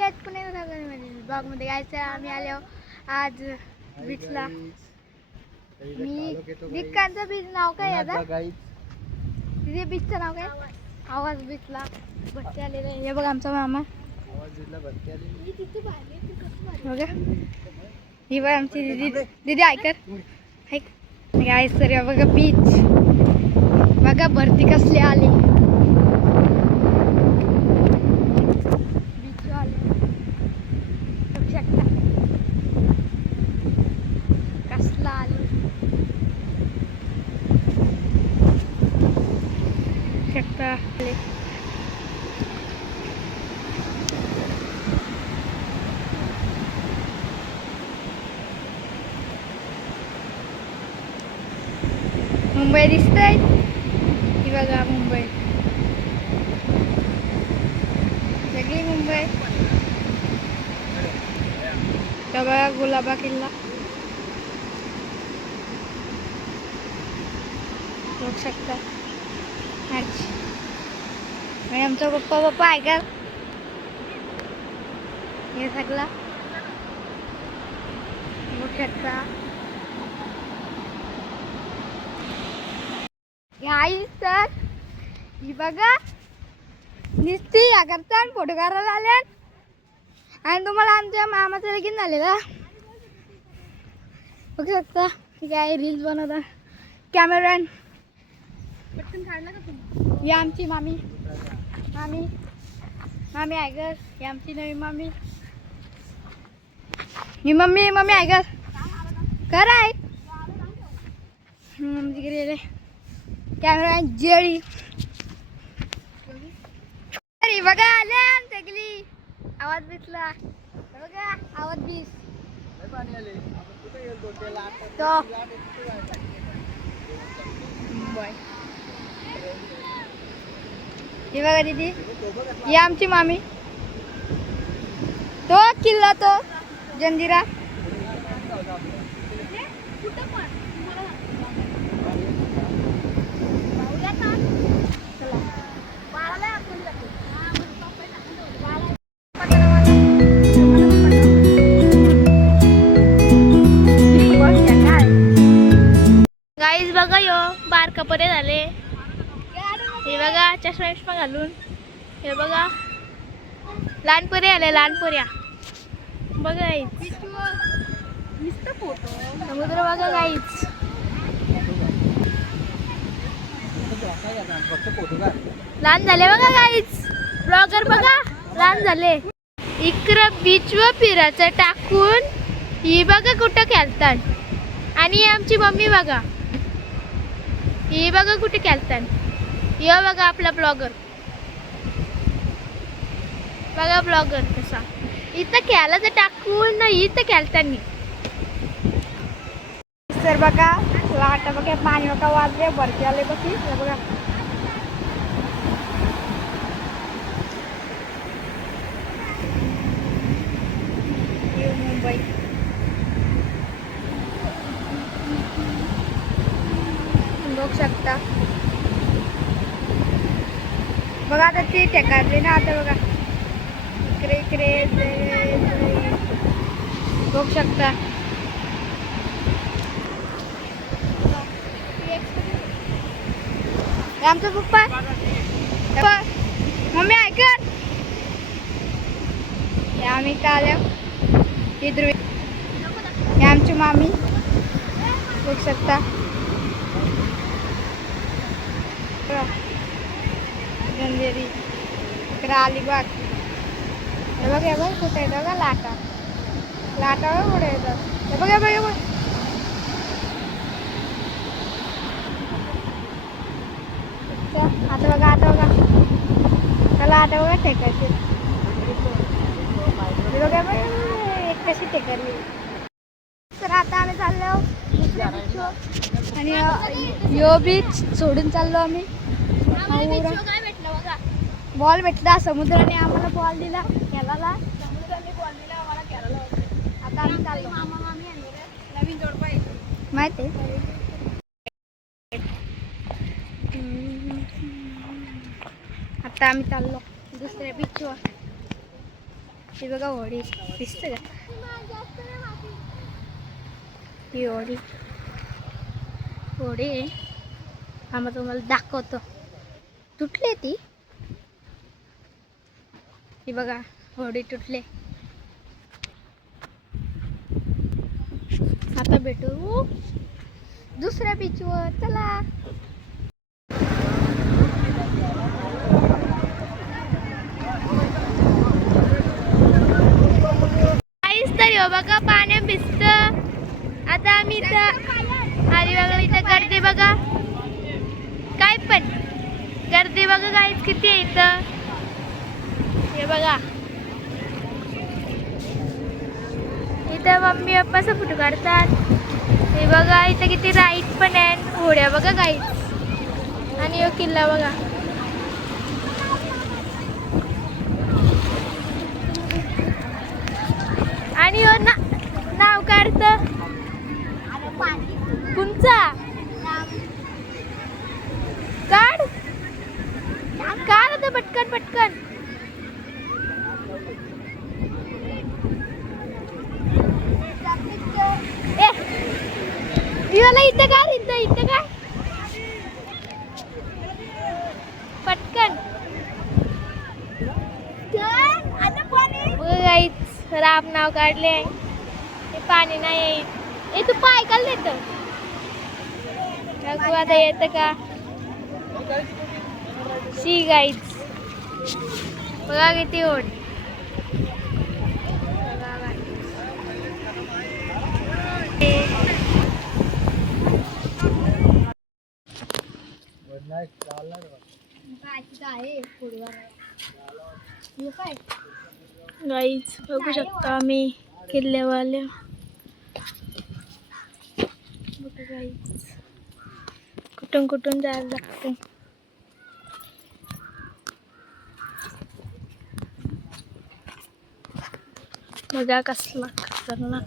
काय पुणे ब्लॉग मध्ये जायचं. आम्ही आलो आज बीचला. मी दिक्कांचं बीच नाव काय आता तिथे बीचचं नाव काय? आवाज बीचला भरती आलेलं आहे. हे बघ आमचा मामा आवाज बीचला भरती आलेली बघा. ही बघ आमची दीदी. दीदी ऐकत ऐक काय सर बघा बीच बघा भरती कसली आली. बीच आले बघू शकता कसला आली शकता. मुंबई दिसतंय ही बघा. मुंबई सगळी मुंबई. बघा गुलाबा किल्ला बघू शकता. आणि आमचा पप्पा ऐका हे सगळं बघू शकता. आई तर ही बघा नुसती या करता फोटो काढायला आल्या. आणि तुम्हाला आमच्या मामाचं लगीन झालेला बघू शकता. ठीक आहे रील्स बनवता कॅमेरामॅन पटकन काढला का तुम्ही. ही आमची मामी मामी मामी ऐकर. ही आमची नवी मामी. ही मम्मी ऐकर कर आहे तिकडे कॅमेरा जेळी बघा आले सगळी. आवाज बीचला बघा आवाज बीच ही बघा दीदी. ही आमची मामी. तो किल्ला तो जंजिरा गाईज बघा यो बार कपडे झाले. हे बघा चष्मा घालून. हे बघा लहानपुरी आले लहानपुऱ्या बघा. समुद्र बघा गाईच. लहान झाले बघा गाईच. ब्लॉगर बघा लहान झाले. इकडं बीच व फिरायचं टाकून ही बघा कुठं खेळतात. आणि आमची मम्मी बघा ही बघा कुठे खेळतात. हे बघा आपला ब्लॉगर बघा. ब्लॉगर कसा इथं खेळायचं टाकून इथं खेळताना सर बघा. लाट बघा पाणी बघा वाजले भरती आले बघी बघा. मुंबई बघू शकता. बघा आता ते टेकायचे ना आता बघा इकडे बघू शकता. आमचा पप्पा मम्मी ऐकर. आम्ही का आल्या ही ध्रुवी. हे आमची मामी बघू शकता. गंधेरी इकडे अलिबाग. हे बघा बघ कुठे येतं बघा लाटा बघ कुठे येतं. हे बघा बघा बघ. आता बघा त्याला आता बघा टेकायचे. बघा बघ एक कशी टेकली. तर आता आम्ही चाललो आणि यो बीच सोडून चाललो आम्ही. बॉल भेटला समुद्राने आम्हाला बॉल दिला खेळायला. समुद्राने बॉल दिला आम्हाला खेळायला. आता आम्ही चाललो. मामा मामी नवीन जोडपा माहिती आहे. आता आम्ही चाललो दुसऱ्या बीचवर. ही बघा होडी दिसते का? ही होडी होडी आहे. आम्हाला तुम्हाला दाखवतो. तुटले ती. ही बघा होडी तुटले. आता भेटू दुसऱ्या बीचवर. चला. तर बघा पाण्यात भिजत. आता आम्ही इथं आली बघा. इथं गर्दी बघा. काय पण गर्दी बघा गाईच किती आहे इथं. हे बघा इथं मम्मी पप्पाचा फोटो काढतात. हे बघा इथं किती राईड पण आहे. होड्या बघा गाईच. आणि हो किल्ला बघा. आणि हो नाव काढत कुंचा काढ काढ आता पटकन पटकन. इथं काय इथं काय पटकन. राम नाव काढले. ते पाणी नाही येत. ए तू पाय काल देत आता येतं का? शी गाईच बघा किती ओढ. गाईच बघू शकता आम्ही किल्ल्यावाल्या. कुठून कुठून जायला लागते. बघा कसला खतरनाक.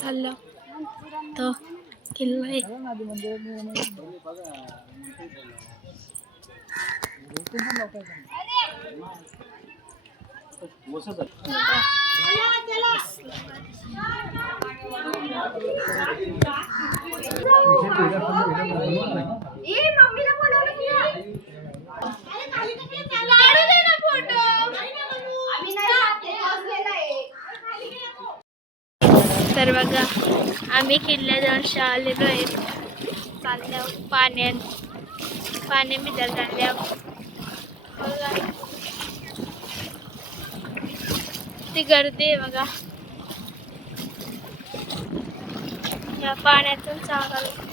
चाललं तो किल्ला आहे. तर बघा आम्ही किल्ल्याजवळ आलेलो आहे. चालल्या पाण्यात भिजायला चालल्या. बघा ती गर्दी आहे बघा. या पाण्यातून चालायला.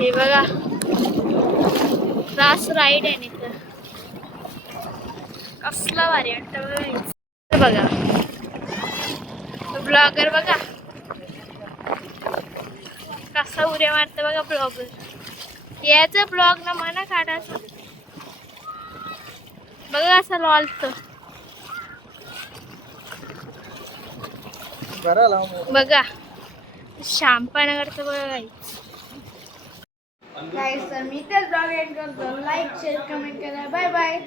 हे बघा रास राईड आहे इथं. कसला भारी वाटतं बघा. ब्लॉगर बघा कसा उड्या मारतं बघा. ब्लॉगर याचा ब्लॉग ना म्हणा काढायचा. बघा असं लॉलत बघा. शॅम्पाना करतं बघा गाईच. गाईस तर मी तर ब्लॉग एंड करतो. लाईक शेअर कमेंट करा. Bye bye.